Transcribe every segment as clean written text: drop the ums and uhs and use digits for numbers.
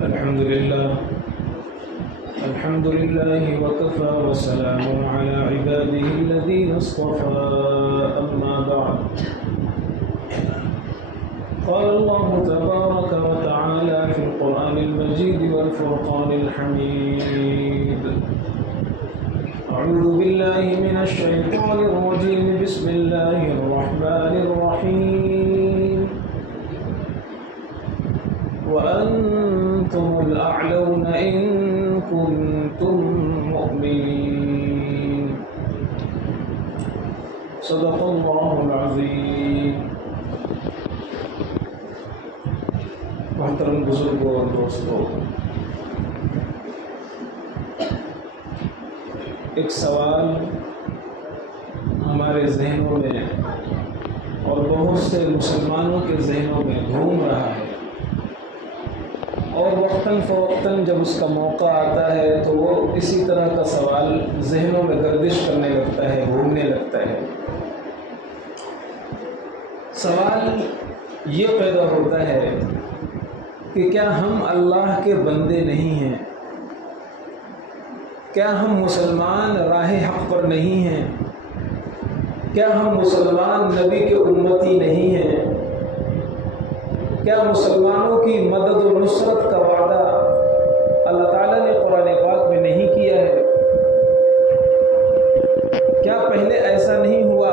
الحمد لله وكفى وسلام على عباده الذين اصطفى أما بعد قال الله تبارك وتعالى في القرآن المجيد والفرقان الحميد أعوذ بالله من الشيطان الرجيم بسم الله الرحمن الرحيم وأنتم الأعلون إن كنتم مؤمنين صدق الله العظيم. محترم بزرگوں اور دوستوں، ایک سوال ہمارے ذہنوں میں اور بہت سے مسلمانوں کے ذہنوں میں گھوم رہا ہے، اور وقتاً فوقتاً جب اس کا موقع آتا ہے تو وہ اسی طرح کا سوال ذہنوں میں گردش کرنے لگتا ہے، گھومنے لگتا ہے. سوال یہ پیدا ہوتا ہے کہ کیا ہم اللہ کے بندے نہیں ہیں؟ کیا ہم مسلمان راہ حق پر نہیں ہیں؟ کیا ہم مسلمان نبی کے امتی نہیں ہیں؟ کیا مسلمانوں کی مدد و نصرت کا وعدہ اللہ تعالیٰ نے قرآن پاک میں نہیں کیا ہے؟ کیا پہلے ایسا نہیں ہوا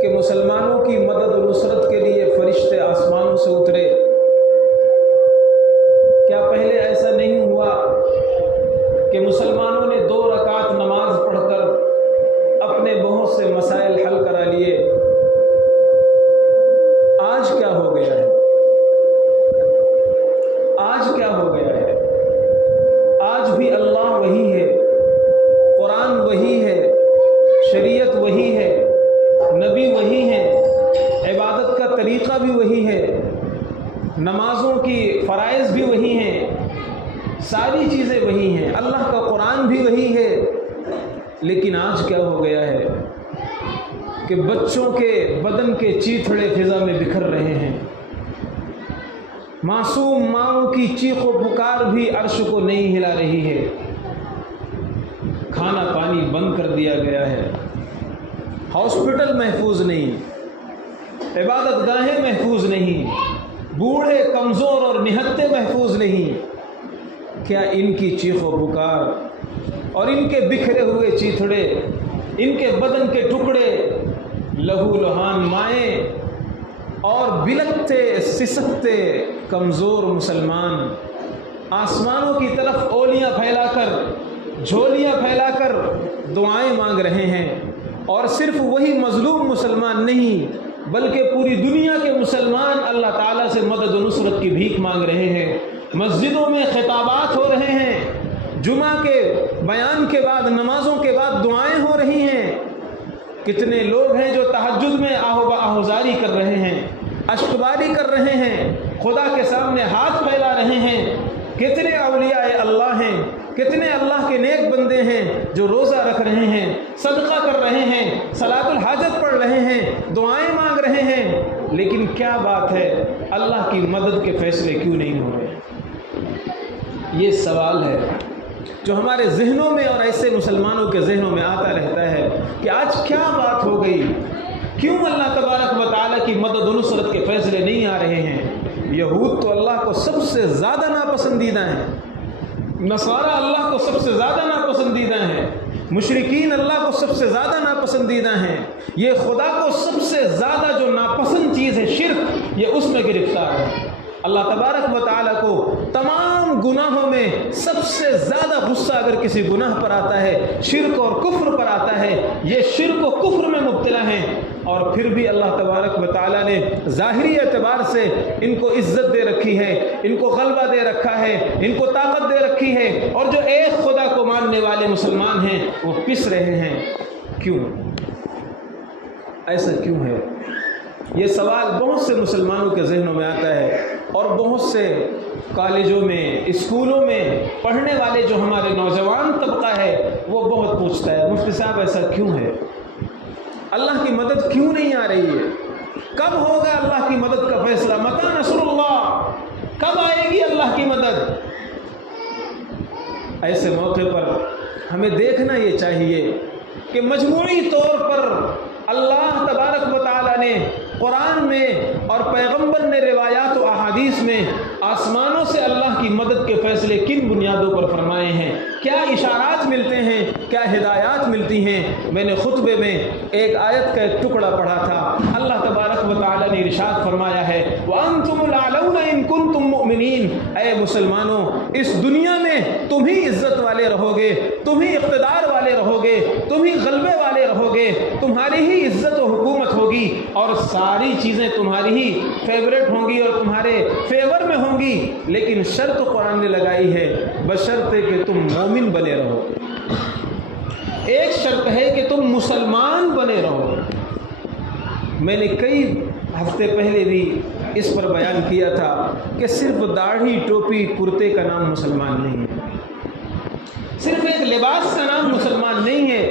کہ مسلمانوں کی مدد و نصرت کے لیے فرشتے آسمانوں سے اترے؟ کیا پہلے ایسا نہیں ہوا کہ مسلمانوں نے 2 رکعت نماز پڑھ کر اپنے بہت سے مسائل حل کرا لیے؟ آج کیا ہو گیا ہے؟ آج کیا ہو گیا ہے؟ آج بھی اللہ وہی ہے، قرآن وہی ہے، شریعت وہی ہے، نبی وہی ہے، عبادت کا طریقہ بھی وہی ہے، نمازوں کی فرائض بھی وہی ہیں، ساری چیزیں وہی ہیں، اللہ کا قرآن بھی وہی ہے. لیکن آج کیا ہو گیا ہے کہ بچوں کے بدن کے چیتھڑے فضا میں بکھر رہے ہیں، معصوم ماؤں کی چیخ و پکار بھی عرش کو نہیں ہلا رہی ہے، کھانا پانی بند کر دیا گیا ہے، ہاسپٹل محفوظ نہیں، عبادت گاہیں محفوظ نہیں، بوڑھے کمزور اور نہتے محفوظ نہیں. کیا ان کی چیخ و پکار اور ان کے بکھرے ہوئے چیتھڑے، ان کے بدن کے ٹکڑے، لہو لہان مائیں اور بلکتے سسکتے کمزور مسلمان آسمانوں کی طرف اولیاں پھیلا کر، جھولیاں پھیلا کر دعائیں مانگ رہے ہیں؟ اور صرف وہی مظلوم مسلمان نہیں بلکہ پوری دنیا کے مسلمان اللہ تعالیٰ سے مدد و نصرت کی بھیک مانگ رہے ہیں. مسجدوں میں خطابات ہو رہے ہیں، جمعہ کے بیان کے بعد، نمازوں کے بعد دعائیں ہو رہی ہیں. کتنے لوگ ہیں جو تہجد میں آہوزاری کر رہے ہیں، اشکباری کر رہے ہیں، خدا کے سامنے ہاتھ پھیلا رہے ہیں. کتنے اولیاء اللہ ہیں، کتنے اللہ کے نیک بندے ہیں جو روزہ رکھ رہے ہیں، صدقہ کر رہے ہیں، صلاۃ الحاجت پڑھ رہے ہیں، دعائیں مانگ رہے ہیں. لیکن کیا بات ہے، اللہ کی مدد کے فیصلے کیوں نہیں ہو رہے؟ یہ سوال ہے جو ہمارے ذہنوں میں اور ایسے مسلمانوں کے ذہنوں میں آتا رہتا ہے کہ آج کیا بات ہو گئی، کیوں اللہ تبارک و تعالیٰ کی مدد و نصرت کے فیصلے نہیں آ رہے ہیں؟ یہود تو اللہ کو سب سے زیادہ ناپسندیدہ ہیں، نصارہ اللہ کو سب سے زیادہ ناپسندیدہ ہیں، مشرکین اللہ کو سب سے زیادہ ناپسندیدہ ہیں. یہ خدا کو سب سے زیادہ جو ناپسند چیز ہے شرک، یہ اس میں گرفتار ہے. اللہ تبارک و تعالیٰ کو تمام گناہوں میں سب سے زیادہ غصہ اگر کسی گناہ پر آتا ہے، شرک اور کفر پر آتا ہے. یہ شرک و کفر میں مبتلا ہیں، اور پھر بھی اللہ تبارک و تعالیٰ نے ظاہری اعتبار سے ان کو عزت دے رکھی ہے، ان کو غلبہ دے رکھا ہے، ان کو طاقت دے رکھی ہے، اور جو ایک خدا کو ماننے والے مسلمان ہیں وہ پس رہے ہیں. کیوں؟ ایسا کیوں ہے؟ یہ سوال بہت سے مسلمانوں کے ذہنوں میں آتا ہے، اور بہت سے کالجوں میں، اسکولوں میں پڑھنے والے جو ہمارے نوجوان طبقہ ہے وہ بہت پوچھتا ہے، مفتی صاحب ایسا کیوں ہے؟ اللہ کی مدد کیوں نہیں آ رہی ہے؟ کب ہوگا اللہ کی مدد کا فیصلہ؟ متی نصر اللہ؟ ایسے موقع پر ہمیں دیکھنا یہ چاہیے کہ مجموعی طور پر اللہ تبارک و تعالیٰ نے قرآن میں اور پیغمبر نے روایات و احادیث میں آسمانوں سے اللہ کی مدد کے فیصلے کن بنیادوں پر فرمائے ہیں، کیا اشارات ملتے ہیں، کیا ہدایات ملتی ہیں۔ میں نے خطبے میں ایک آیت کا ایک ٹکڑا پڑھا تھا۔ اللہ تبارک و تعالیٰ نے ارشاد فرمایا ہے وَأَنْتُمُ الْأَعْلَوْنَ إِن كُنتُم مُؤْمِنِينَ، اے مسلمانوں اس دنیا میں تم ہی عزت والے رہو گے، تم ہی اقتدار والے رہو گے، تم ہی غلبے والے رہو گے، تمہاری ہی عزت و حکومت ہوگی اور ساری چیزیں تمہاری ہی فیوریٹ ہوں گی اور تمہارے فیور میں ہوں گی، لیکن شرط قرآن نے لگائی ہے بشرطے کہ تم مومن بنے رہو۔ ایک شرط ہے کہ تم مسلمان بنے رہو۔ میں نے کئی ہفتے پہلے بھی اس پر بیان کیا تھا کہ صرف داڑھی ٹوپی کرتے کا نام مسلمان نہیں ہے، صرف ایک لباس کا نام مسلمان نہیں ہے،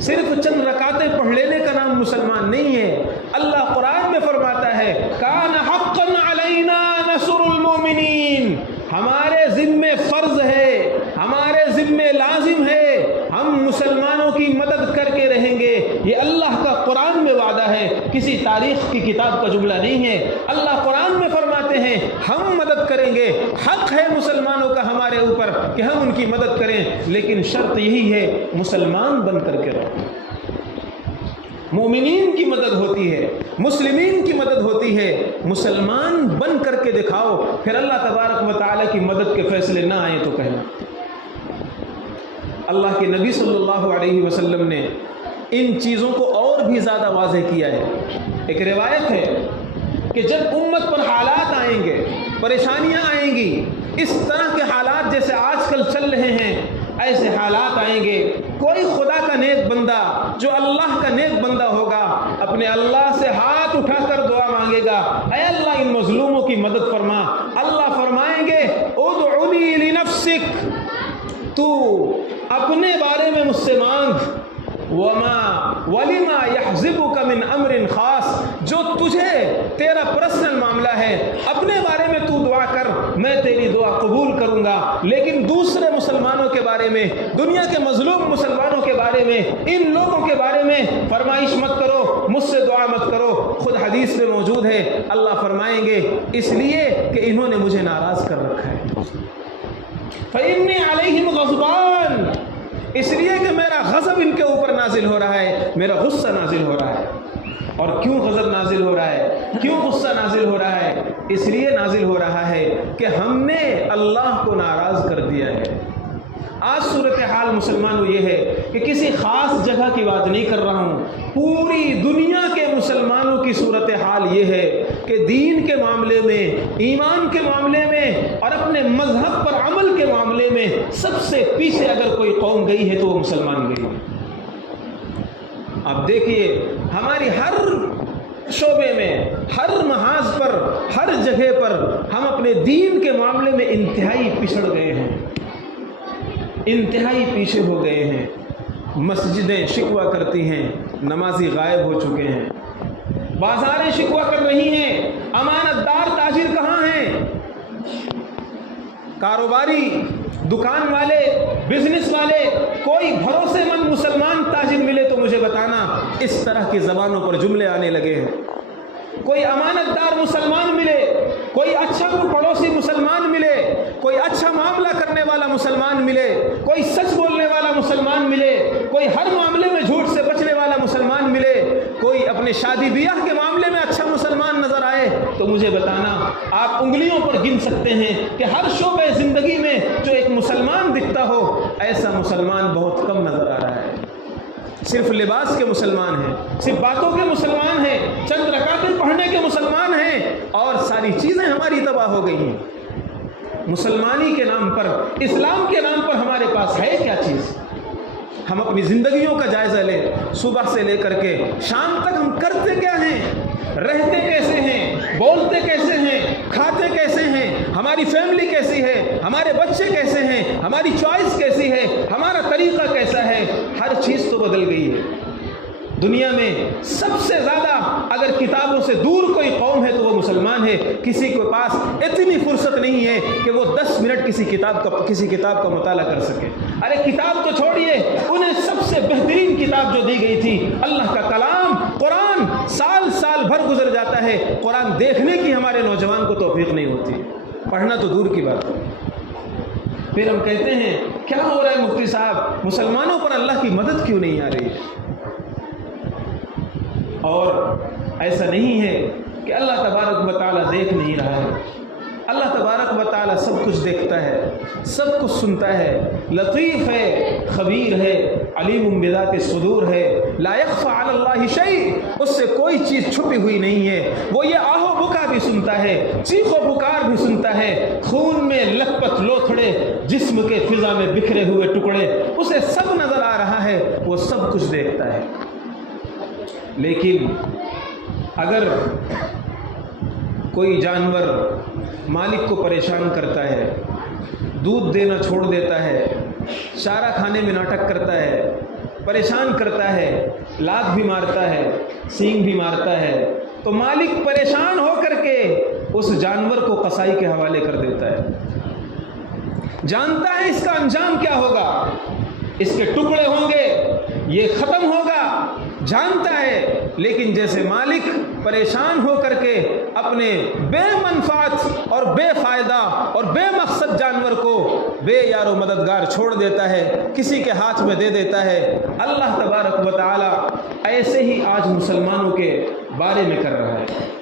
صرف چند رکعتیں پڑھ لینے کا نام مسلمان نہیں ہے۔ اللہ قرآن میں فرماتا ہے کان حقا علینا نصر المؤمنین، ہمارے ذمے فرض ہے، ہمارے ذمے لازم ہے، ہم مسلمانوں کی مدد کر کے رہیں گے۔ یہ اللہ کا قرآن میں وعدہ ہے، کسی تاریخ کی کتاب کا جملہ نہیں ہے۔ اللہ قرآن میں فرماتے ہیں ہم مدد کریں گے، حق ہے مسلمانوں کا ہمارے اوپر کہ ہم ان کی مدد کریں، لیکن شرط یہی ہے مسلمان بن کر کے رہو۔ مومنین کی مدد ہوتی ہے، مسلمین کی مدد ہوتی ہے، مسلمان بن کر کے دکھاؤ، پھر اللہ تبارک و تعالیٰ کی مدد کے فیصلے نہ آئیں تو کہنا۔ اللہ کے نبی صلی اللہ علیہ وسلم نے ان چیزوں کو اور بھی زیادہ واضح کیا ہے۔ ایک روایت ہے کہ جب امت پر حالات آئیں گے، پریشانیاں آئیں گی، اس طرح کے حالات جیسے آج کل چل رہے ہیں ایسے حالات آئیں گے، کوئی خدا کا نیک بندہ جو اللہ کا نیک بندہ ہوگا اپنے اللہ سے ہاتھ اٹھا کر دعا مانگے گا، اے اللہ ان مظلوموں کی مدد فرما۔ اللہ فرمائیں گے ادعونی لنفسک، تو اپنے بارے میں مجھ سے مانگ، وَلِمَا يَحْزِبُكَ مِنْ أَمْرٍ خاص، جو تجھے تیرا پرسنل معاملہ ہے اپنے بارے میں تو دعا کر، میں تیری دعا قبول کروں گا، لیکن دوسرے مسلمانوں کے بارے میں، دنیا کے مظلوم مسلمانوں کے بارے میں، ان لوگوں کے بارے میں فرمائش مت کرو، مجھ سے دعا مت کرو۔ خود حدیث میں موجود ہے اللہ فرمائیں گے اس لیے کہ انہوں نے مجھے ناراض کر رکھا ہے، فَإِنِّي عَلَيْهِمْ غَضْبَانٌ، اس لیے کہ میرا غضب ان کے اوپر نازل ہو رہا ہے، میرا غصہ نازل ہو رہا ہے۔ اور کیوں غضب نازل ہو رہا ہے، کیوں غصہ نازل ہو رہا ہے؟ اس لیے نازل ہو رہا ہے کہ ہم نے اللہ کو ناراض کر دیا ہے۔ آج صورتحال مسلمانوں یہ ہے کہ کسی خاص جگہ کی بات نہیں کر رہا ہوں، پوری دنیا کے مسلمانوں کی صورتحال یہ ہے کہ دین کے معاملے میں، ایمان کے معاملے میں اور اپنے مذہب پر عمل کے معاملے میں سب سے پیچھے اگر کوئی قوم گئی ہے تو وہ مسلمان گئی ہے۔ اب دیکھیے ہماری ہر شعبے میں، ہر محاذ پر، ہر جگہ پر ہم اپنے دین کے معاملے میں انتہائی پچھڑ گئے ہیں، انتہائی پیچھے ہو گئے ہیں۔ مسجدیں شکوہ کرتی ہیں، نمازی غائب ہو چکے ہیں، بازاریں شکوہ کر رہی ہیں، امانت دار تاجر کہاں ہیں؟ کاروباری، دکان والے، بزنس والے، کوئی بھروسے مند مسلمان تاجر ملے تو مجھے بتانا۔ اس طرح کی زبانوں پر جملے آنے لگے ہیں۔ کوئی امانت دار مسلمان ملے، کوئی اچھا پڑوسی مسلمان ملے، کوئی اچھا معاملہ کرنے والا مسلمان ملے، کوئی سچ بولنے والا مسلمان ملے، کوئی ہر معاملے میں جھوٹ سے بچنے والا مسلمان ملے، کوئی اپنے شادی بیاہ کے معاملے میں اچھا مسلمان نظر آئے تو مجھے بتانا۔ آپ انگلیوں پر گن سکتے ہیں کہ ہر شعبے زندگی میں جو ایک مسلمان دکھتا ہو ایسا مسلمان بہت کم نظر آ رہا ہے۔ صرف لباس کے مسلمان ہیں، صرف باتوں کے مسلمان ہیں، چند رکعتیں پڑھنے کے مسلمان ہیں، اور ساری چیزیں ہماری تباہ ہو گئی ہیں۔ مسلمانی کے نام پر، اسلام کے نام پر ہمارے پاس ہے کیا چیز؟ ہم اپنی زندگیوں کا جائزہ لیں، صبح سے لے کر کے شام تک ہم کرتے کیا ہیں، رہتے کیسے ہیں، بولتے کیسے ہیں، کھاتے کیسے ہیں، ہماری فیملی کیسی ہے، ہمارے بچے کیسے ہیں، ہماری چوائس کیسی ہے، ہمارا طریقہ کیسا ہے۔ ہر چیز تو بدل گئی ہے۔ دنیا میں سب سے زیادہ اگر کتابوں سے دور کوئی قوم ہے تو وہ مسلمان ہے۔ کسی کے پاس اتنی فرصت نہیں ہے کہ وہ 10 منٹ کسی کتاب کا مطالعہ کر سکے. ارے کتاب تو چھوڑیے، انہیں سب سے بہترین کتاب جو دی گئی تھی اللہ کا کلام قرآن، سال بھر گزر جاتا ہے، قرآن دیکھنے کی ہمارے نوجوان کو توفیق نہیں ہوتی، پڑھنا تو دور کی بات ہے. پھر ہم کہتے ہیں کیا ہو رہا ہے مفتی صاحب، مسلمانوں پر اللہ کی مدد کیوں نہیں آ رہی ہے؟ اور ایسا نہیں ہے کہ اللہ تبارک و تعالیٰ دیکھ نہیں رہا ہے. اللہ تبارک و تعالیٰ سب کچھ دیکھتا ہے، سب کچھ سنتا ہے، لطیف ہے، خبیر ہے، علیم بذات الصدور ہے. لا یخفی علی اللہ شیء، اس سے کوئی چیز چھپی ہوئی نہیں ہے. وہ یہ آہو بکا بھی سنتا ہے، چیخ و پکار بھی سنتا ہے، خون میں لت پت لوتھڑے، جسم کے فضا میں بکھرے ہوئے ٹکڑے، اسے سب نظر آ رہا ہے، وہ سب کچھ دیکھتا ہے. لیکن اگر کوئی جانور مالک کو پریشان کرتا ہے، دودھ دینا چھوڑ دیتا ہے، چارہ کھانے میں ناٹک کرتا ہے، پریشان کرتا ہے، لات بھی مارتا ہے، سینگ بھی مارتا ہے، تو مالک پریشان ہو کر کے اس جانور کو قصائی کے حوالے کر دیتا ہے. جانتا ہے اس کا انجام کیا ہوگا، اس کے ٹکڑے ہوں گے، یہ ختم ہوگا، جانتا ہے. لیکن جیسے مالک پریشان ہو کر کے اپنے بے منفعت اور بے فائدہ اور بے مقصد جانور کو بے یار و مددگار چھوڑ دیتا ہے، کسی کے ہاتھ میں دے دیتا ہے، اللہ تبارک و تعالی ایسے ہی آج مسلمانوں کے بارے میں کر رہا ہے.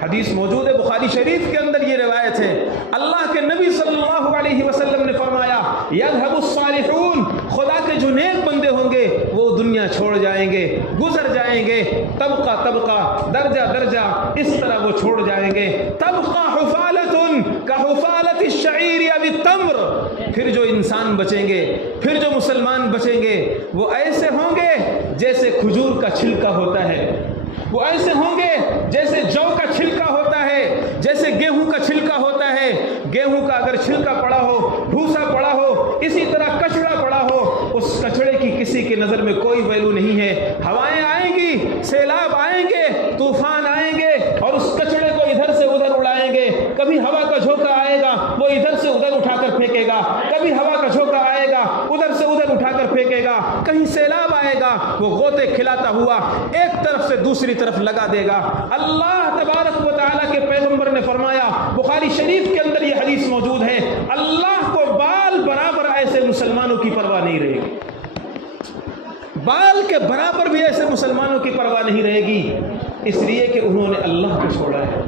حدیث موجود ہے بخاری شریف کے اندر، یہ روایت ہے، اللہ کے نبی صلی اللہ علیہ وسلم نے فرمایا یذهب الصالحون، خدا کے جو نیک بندے ہوں گے وہ دنیا چھوڑ جائیں گے، گزر جائیں گے، طبقہ طبقہ، درجہ درجہ، اس طرح وہ چھوڑ جائیں گے. تبقى حفالة كحفالة الشعير أو التمر، پھر جو انسان بچیں گے، پھر جو مسلمان بچیں گے، وہ ایسے ہوں گے جیسے کھجور کا چھلکا ہوتا ہے، وہ ایسے ہوں گے جیسے جو کا چھلکا ہوتا ہے، جیسے گیہوں کا چھلکا ہوتا ہے. گیہوں کا اگر چھلکا پڑا ہو، بھوسا پڑا ہو، اسی طرح کچڑا پڑا ہو، اس کچڑے کی کسی کے نظر میں کوئی ویلو نہیں ہے. ہوائیں آئیں گی، سیلاب آئیں گے، طوفان آئیں گے اور اس کچڑے کو ادھر سے ادھر اڑائیں گے. کبھی ہوا کا جھونکا آئے گا، وہ ادھر سے ادھر اٹھا کر پھینکے گا، کبھی ہوا کا جھونکا آئے گا، ادھر سے ادھر اٹھا کر پھینکے گا. کہیں سیلاب آئے گا، وہ غوطے کھلاتا ہوا ایک طرف سے دوسری طرف لگا دے گا. اللہ تبارک و تعالیٰ کے پیغمبر نے فرمایا، بخاری شریف کے اندر یہ حدیث موجود ہے، اللہ کو بال برابر ایسے مسلمانوں کی پرواہ نہیں رہے گی، بال کے برابر بھی ایسے مسلمانوں کی پرواہ نہیں رہے گی، اس لیے کہ انہوں نے اللہ کو چھوڑا ہے.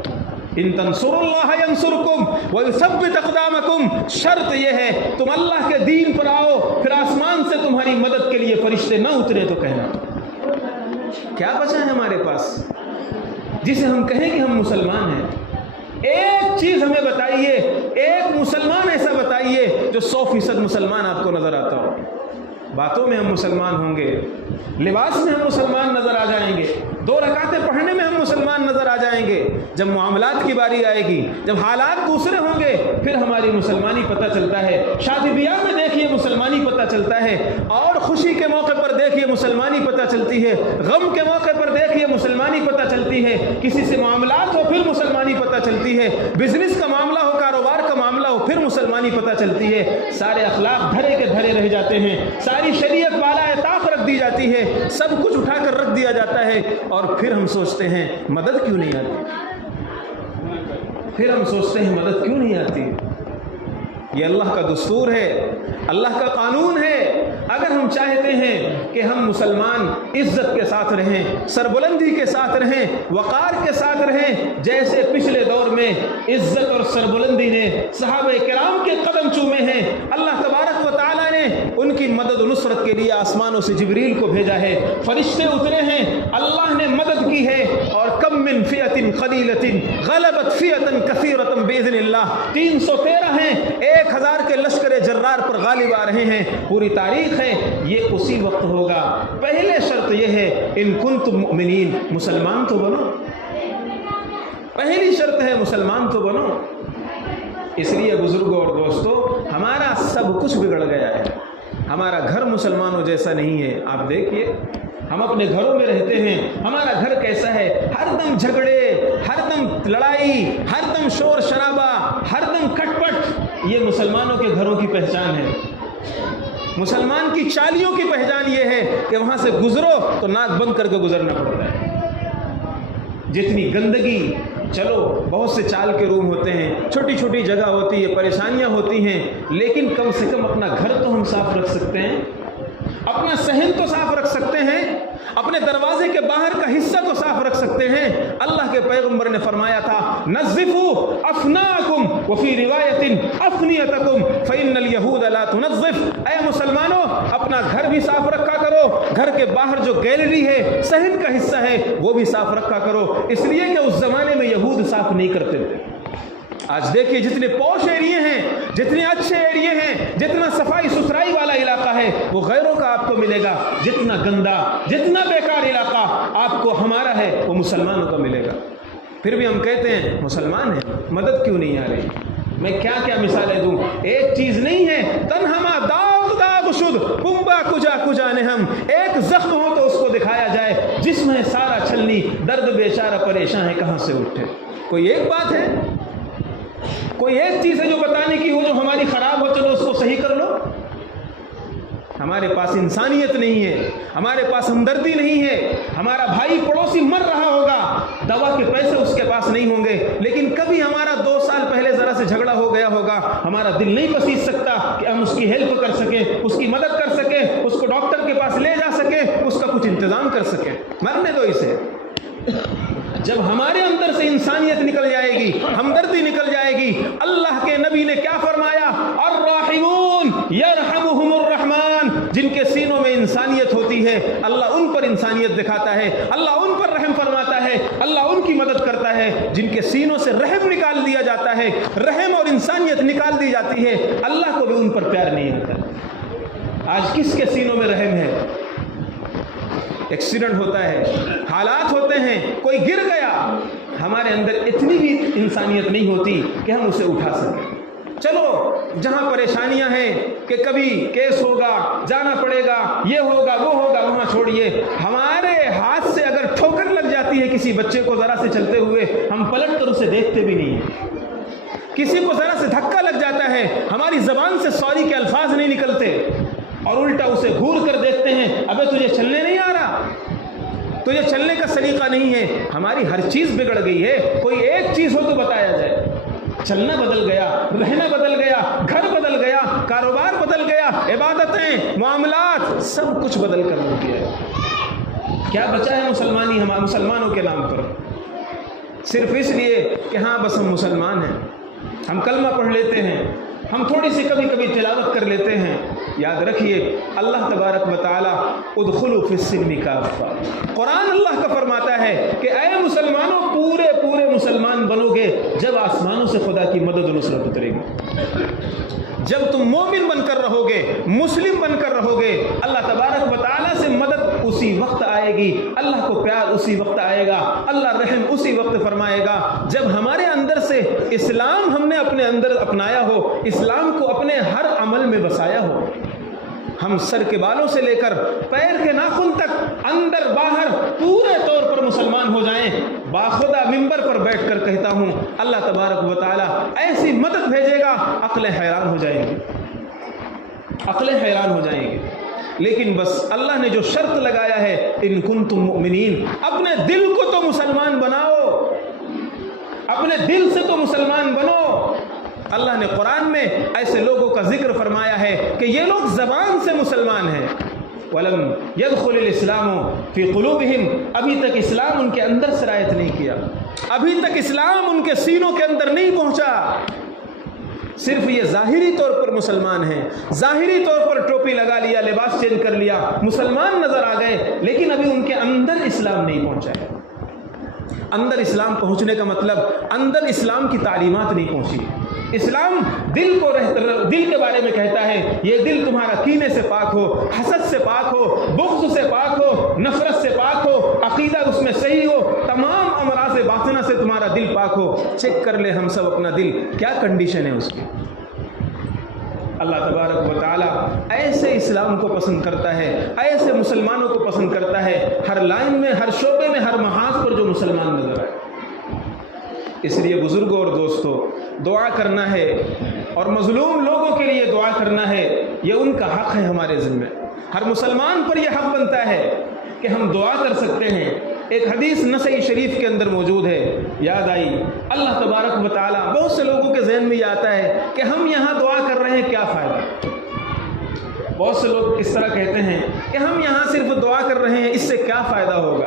ان تنصروا اللہ ینصرکم ویثبت اقدامکم، شرط یہ ہے تم اللہ کے دین پر آؤ، پھر آسمان سے تمہاری مدد کے لیے فرشتے نہ اترے تو کہنا. کیا بچا ہے ہمارے پاس جسے ہم کہیں کہ ہم مسلمان ہیں؟ ایک چیز ہمیں بتائیے، ایک مسلمان ایسا بتائیے جو 100% مسلمان آپ کو نظر آتا ہو. باتوں میں ہم مسلمان ہوں گے، لباس میں ہم مسلمان نظر آ جائیں گے، 2 رکعتیں پڑھنے میں ہم مسلمان نظر آ جائیں گے. جب معاملات کی باری آئے گی، جب حالات دوسرے ہوں گے، پھر ہماری مسلمانی پتہ چلتا ہے. شادی بیاہ میں دیکھیے مسلمانی پتہ چلتا ہے، اور خوشی کے موقع پر دیکھیے مسلمانی پتہ چلتی ہے، غم کے موقع پر دیکھیے مسلمانی پتہ چلتی ہے، کسی سے معاملات ہو پھر مسلمانی پتہ چلتی ہے، بزنس کا معاملہ ہو، کاروبار کا معاملہ ہو، پھر مسلمانی پتہ چلتی ہے. سارے اخلاق دھرے کے دھرے رہ جاتے ہیں، ساری شریعت بالائے طاق رکھ دی جاتی ہے، سب کچھ اٹھا کر رکھ دیا جاتا ہے، اور پھر ہم سوچتے ہیں مدد کیوں نہیں آتی، پھر ہم سوچتے ہیں مدد کیوں نہیں آتی. یہ اللہ کا دستور ہے، اللہ کا قانون ہے. اگر ہم چاہتے ہیں کہ ہم مسلمان عزت کے ساتھ رہیں، سربلندی کے ساتھ رہیں، وقار کے ساتھ رہیں، جیسے پچھلے دور میں عزت اور سربلندی نے صحابہ کرام کے قدم چومے ہیں، اللہ تبارک و تعالیٰ نے ان کی مدد و نصرت کے لیے آسمانوں سے جبریل کو بھیجا ہے، فرشتے اترے ہیں، اللہ نے مدد کی ہے. اور کم من فئۃ قلیلۃ غلبت فئۃ کثیرۃ باذن اللہ، 313 ہیں، 1000 کے لشکر جرار پر غالب آ رہے ہیں. پوری تاریخ ہے، یہ اسی وقت ہوگا. پہلے شرط یہ ہے ان کنتم مؤمنین، مسلمان تو بنو، پہلی شرط ہے مسلمان تو بنو. اس لیے بزرگوں اور دوستوں، ہمارا سب کچھ بگڑ گیا ہے، ہمارا گھر مسلمانوں جیسا نہیں ہے. آپ دیکھیے ہم اپنے گھروں میں رہتے ہیں، ہمارا گھر کیسا ہے؟ ہر دم جھگڑے، ہر دم لڑائی، ہر دم شور شرابہ، ہر دم کھٹ پٹ. یہ مسلمانوں کے گھروں کی پہچان ہے. مسلمان کی چالیوں کی پہچان یہ ہے کہ وہاں سے گزرو تو ناک بند کر کے گزرنا پڑتا ہے. جتنی گندگی، چلو بہت سے چال کے روم ہوتے ہیں، چھوٹی چھوٹی جگہ ہوتی ہے، پریشانیاں ہوتی ہیں، لیکن کم سے کم اپنا گھر تو ہم صاف رکھ سکتے ہیں، اپنا صحن تو صاف رکھ سکتے ہیں، اپنے دروازے کے باہر کا حصہ تو صاف رکھ سکتے ہیں. اللہ کے پیغمبر نے فرمایا تھا نظفوا افناکم وفی روایت افنیتکم فإن اليہود لا تنظف. اے مسلمانوں، اپنا گھر بھی صاف رکھا کرو، گھر کے باہر جو گیلری ہے، صحن کا حصہ ہے، وہ بھی صاف رکھا کرو، اس لیے کہ اس زمانے میں یہود صاف نہیں کرتے تھے. آج دیکھیے جتنے پوش ایریے ہیں، جتنے اچھے ایریے ہیں، جتنا صفائی ستھرائی والا علاقہ ہے، وہ غیروں کا آپ کو ملے گا. جتنا گندا، جتنا بیکار علاقہ آپ کو ہمارا ہے، وہ مسلمانوں کا ملے گا. پھر بھی ہم کہتے ہیں مسلمان ہیں، مدد کیوں نہیں آ رہی؟ میں کیا کیا مثالیں دوں. ایک چیز نہیں ہے، تنہما داغ داغ شد کنبا کجا کجا نے ہم. ایک زخم ہو تو اس کو دکھایا جائے، جسم ہے سارا چھلنی، درد بیچارہ پریشان ہے کہاں سے اٹھے. کوئی ایک بات ہے، کوئی ایک چیز ہے جو بتانے کی ہو جو ہماری خراب ہو، چلو اس کو صحیح کر لو. ہمارے پاس انسانیت نہیں ہے، ہمارے پاس ہمدردی نہیں ہے. ہمارا بھائی پڑوسی مر رہا ہوگا، دوا کے پیسے اس کے پاس نہیں ہوں گے، لیکن کبھی ہمارا 2 سال پہلے ذرا سے جھگڑا ہو گیا ہوگا، ہمارا دل نہیں پسیج سکتا کہ ہم اس کی ہیلپ کر سکیں، اس کی مدد کر سکیں، اس کو ڈاکٹر کے پاس لے جا سکیں، اس کا کچھ انتظام کر سکیں. مرنے دو اسے. جب ہمارے اندر سے انسانیت نکل جائے گی، ہمدردی نکل جائے گی. اللہ کے نبی نے کیا فرمایا؟ الراحمون یرحمہم الرحمن. جن کے سینوں میں انسانیت ہوتی ہے، اللہ ان پر انسانیت دکھاتا ہے، اللہ ان پر رحم فرماتا ہے، اللہ ان کی مدد کرتا ہے. جن کے سینوں سے رحم نکال دیا جاتا ہے، رحم اور انسانیت نکال دی جاتی ہے، اللہ کو بھی ان پر پیار نہیں آتا. آج کس کے سینوں میں رحم ہے؟ ایکسیڈنٹ ہوتا ہے، حالات ہوتے ہیں، کوئی گر گیا، ہمارے اندر اتنی بھی انسانیت نہیں ہوتی کہ ہم اسے اٹھا سکیں. چلو جہاں پریشانیاں ہیں کہ کبھی کیس ہوگا، جانا پڑے گا، یہ ہوگا وہ ہوگا، وہاں چھوڑیے. ہمارے ہاتھ سے اگر ٹھوکر لگ جاتی ہے کسی بچے کو ذرا سے چلتے ہوئے، ہم پلٹ کر اسے دیکھتے بھی نہیں ہیں. کسی کو ذرا سے دھکا لگ جاتا ہے، ہماری زبان سے سوری کے الفاظ نہیں نکلتے، اور الٹا اسے گھور کر دیکھتے ہیں، ابے تجھے چلنے نہیں آ رہا، تجھے چلنے کا سلیقہ نہیں ہے. ہماری ہر چیز بگڑ گئی ہے. کوئی ایک چیز ہو تو بتایا جائے. چلنا بدل گیا، رہنا بدل گیا، گھر بدل گیا، کاروبار بدل گیا، عبادتیں، معاملات، سب کچھ بدل کر رکھ دیا ہے. کیا بچا ہے مسلمانوں کے نام پر؟ صرف اس لیے کہ ہاں بس ہم مسلمان ہیں، ہم کلمہ پڑھ لیتے ہیں، ہم تھوڑی سی کبھی کبھی تلاوت کر لیتے ہیں. یاد رکھیے اللہ تبارک و تعالیٰ ادخلوا فی السلم کافہ، قرآن اللہ کا فرماتا ہے کہ اے مسلمانوں پورے مسلمان بنو گے جب آسمانوں سے خدا کی مدد و نصرت اترے گی. جب تم مومن بن کر رہو گے، مسلم بن کر رہو گے، اللہ تبارک و تعالیٰ سے مدد اسی وقت آئے گی، اللہ کو پیار اسی وقت آئے گا، اللہ رحم اسی وقت فرمائے گا جب ہمارے اندر سے اسلام ہم نے اپنے اندر اپنایا ہو، اسلام کو اپنے ہر عمل میں بسایا ہو. ہم سر کے بالوں سے لے کر پیر کے ناخن تک، اندر باہر پورے طور پر مسلمان ہو جائیں. باخدا ممبر پر بیٹھ کر کہتا ہوں اللہ تبارک و تعالیٰ ایسی مدد بھیجے گا، عقلیں حیران ہو جائیں گی، عقلیں حیران ہو جائیں گی. لیکن بس اللہ نے جو شرط لگایا ہے ان کنتم مؤمنین، اپنے دل کو تو مسلمان بناؤ، اپنے دل سے تو مسلمان بنو. اللہ نے قرآن میں ایسے لوگوں کا ذکر فرمایا ہے کہ یہ لوگ زبان سے مسلمان ہیں. وَلَمْ يَدْخُلِ الْإِسْلَامُ فِي قُلُوبِهِمْ، ابھی تک اسلام ان کے اندر سرایت نہیں کیا، ابھی تک اسلام ان کے سینوں کے اندر نہیں پہنچا. صرف یہ ظاہری طور پر مسلمان ہیں، ظاہری طور پر ٹوپی لگا لیا، لباس چینج کر لیا، مسلمان نظر آ گئے، لیکن ابھی ان کے اندر اسلام نہیں پہنچا ہے. اندر اسلام پہنچنے کا مطلب اندر اسلام کی تعلیمات نہیں پہنچی. اسلام دل کو دل کے بارے میں کہتا ہے یہ دل تمہارا کینے سے پاک ہو، حسد سے پاک ہو، بغض سے پاک ہو، نفرت سے پاک ہو، عقیدہ اس میں صحیح ہو، تمام امراض باطنہ سے تمہارا دل پاک ہو. چیک کر لیں ہم سب اپنا دل کیا کنڈیشن ہے اس کی. اللہ تبارک و تعالیٰ ایسے اسلام کو پسند کرتا ہے، ایسے مسلمانوں کو پسند کرتا ہے، ہر لائن میں، ہر شعبے میں، ہر محاذ پر جو مسلمان نظر آئے. اس لیے بزرگوں اور دوستوں، دعا کرنا ہے اور مظلوم لوگوں کے لیے دعا کرنا ہے، یہ ان کا حق ہے ہمارے ذمہ۔ ہر مسلمان پر یہ حق بنتا ہے کہ ہم دعا کر سکتے ہیں۔ ایک حدیث نسائی شریف کے اندر موجود ہے، یاد آئی اللہ تبارک و تعالیٰ، بہت سے لوگوں کے ذہن میں یہ آتا ہے کہ ہم یہاں دعا کر رہے ہیں، کیا فائدہ؟ بہت سے لوگ اس طرح کہتے ہیں کہ ہم یہاں صرف دعا کر رہے ہیں، اس سے کیا فائدہ ہوگا؟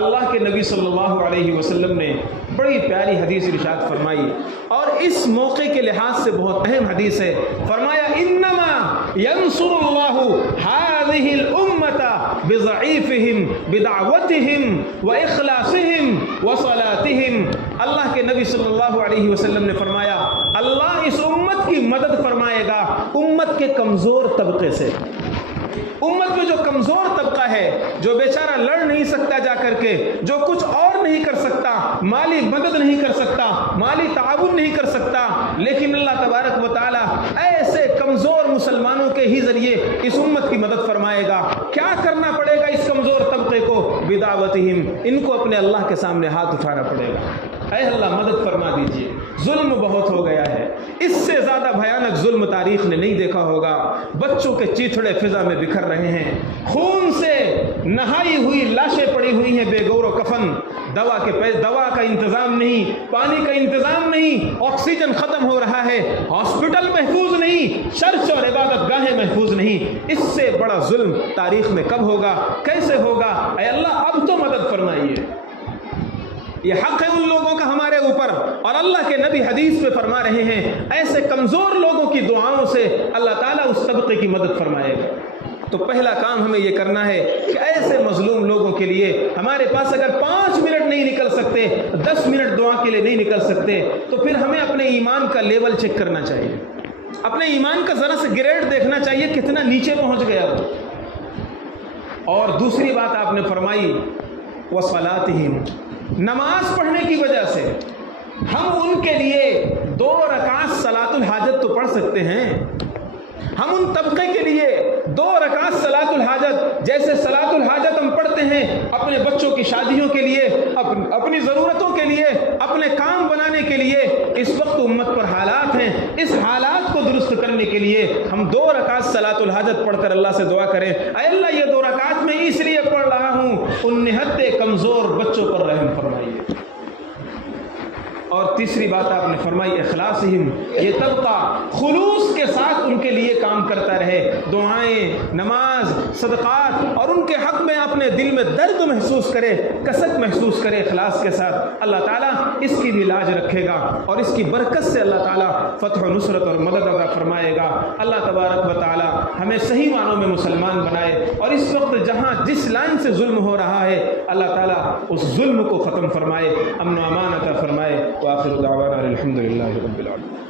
اللہ کے نبی صلی اللہ علیہ وسلم نے بڑی پیاری حدیث ارشاد فرمائی، اور اس موقع کے لحاظ سے بہت اہم حدیث ہے۔ فرمایا انما ینصر اللہ هذه الامة بضعیفهم بدعوتهم واخلاصهم وصلاتهم۔ اللہ کے نبی صلی اللہ علیہ وسلم نے فرمایا اللہ اس امت کی مدد فرمائے گا امت کے کمزور طبقے سے۔ امت میں جو کمزور طبقہ ہے، جو بیچارہ لڑ نہیں سکتا جا کر کے، جو کچھ اور نہیں کر سکتا، مالی مدد نہیں کر سکتا، مالی تعاون نہیں کر سکتا، لیکن اللہ تبارک و تعالیٰ ایسے کمزور مسلمانوں کے ہی ذریعے اس امت کی مدد فرمائے گا۔ کیا کرنا پڑے گا اس کمزور طبقے کو؟ بدعوتہم، ان کو اپنے اللہ کے سامنے ہاتھ اٹھانا پڑے گا، اے اللہ مدد فرما دیجئے، ظلم بہت ہو گیا ہے، اس سے زیادہ بھیانک ظلم تاریخ نے نہیں دیکھا ہوگا۔ بچوں کے چیتھڑے فضا میں بکھر رہے ہیں، خون سے نہائی ہوئی لاشیں پڑی ہوئی ہیں بے گور و کفن، دوا کا انتظام نہیں، پانی کا انتظام نہیں، آکسیجن ختم ہو رہا ہے، ہاسپٹل محفوظ نہیں، چرچ اور عبادت گاہیں محفوظ نہیں۔ اس سے بڑا ظلم تاریخ میں کب ہوگا؟ کیسے ہوگا؟ اے اللہ اب تو مدد فرمائیے۔ یہ حق ہے ان لوگوں کا ہمارے اوپر، اور اللہ کے نبی حدیث میں فرما رہے ہیں ایسے کمزور لوگوں کی دعاؤں سے اللہ تعالیٰ اس طبقے کی مدد فرمائے گا۔ تو پہلا کام ہمیں یہ کرنا ہے کہ ایسے مظلوم لوگوں کے لیے ہمارے پاس اگر 5 منٹ نہیں نکل سکتے، 10 منٹ دعا کے لیے نہیں نکل سکتے، تو پھر ہمیں اپنے ایمان کا لیول چیک کرنا چاہیے، اپنے ایمان کا ذرا سے گریڈ دیکھنا چاہیے کتنا نیچے پہنچ گیا وہ۔ اور دوسری بات آپ نے فرمائی وصلاتہم، نماز پڑھنے کی وجہ سے ہم ان کے لیے 2 رکعت صلاۃ الحاجت تو پڑھ سکتے ہیں۔ ہم ان طبقے کے لیے 2 رکعت صلاۃ الحاجت، جیسے صلاۃ الحاجت ہم پڑھتے ہیں اپنے بچوں کی شادیوں کے لیے، اپنی ضرورتوں کے لیے، اپنے کام بنانے کے لیے۔ اس وقت امت پر حالات ہیں، اس حالات کو درست کرنے کے لیے ہم 2 رکعت صلاۃ الحاجت پڑھ کر اللہ سے دعا کریں، اے اللہ یہ 2 رکعت میں اس لیے پڑھ رہا ہوں ان نہتے کمزور بچوں پر رحم فرمائیے۔ اور تیسری بات آپ نے فرمائی اخلاصہم، یہ طبقہ خلوص کے ساتھ ان کے لیے کام کرتا رہے، دعائیں، نماز، صدقات، اور ان کے حق میں اپنے دل میں درد محسوس کرے، کسک محسوس کرے اخلاص کے ساتھ۔ اللہ تعالیٰ اس کی بھی لاج رکھے گا، اور اس کی برکت سے اللہ تعالیٰ فتح و نصرت اور مدد عطا فرمائے گا۔ اللہ تبارک و تعالیٰ ہمیں صحیح معنوں میں مسلمان بنائے، اور اس وقت جہاں جس لائن سے ظلم ہو رہا ہے اللہ تعالیٰ اس ظلم کو ختم فرمائے، امن و امان عطا فرمائے۔ وآخر دعوانا الحمد للہ رب العالمین۔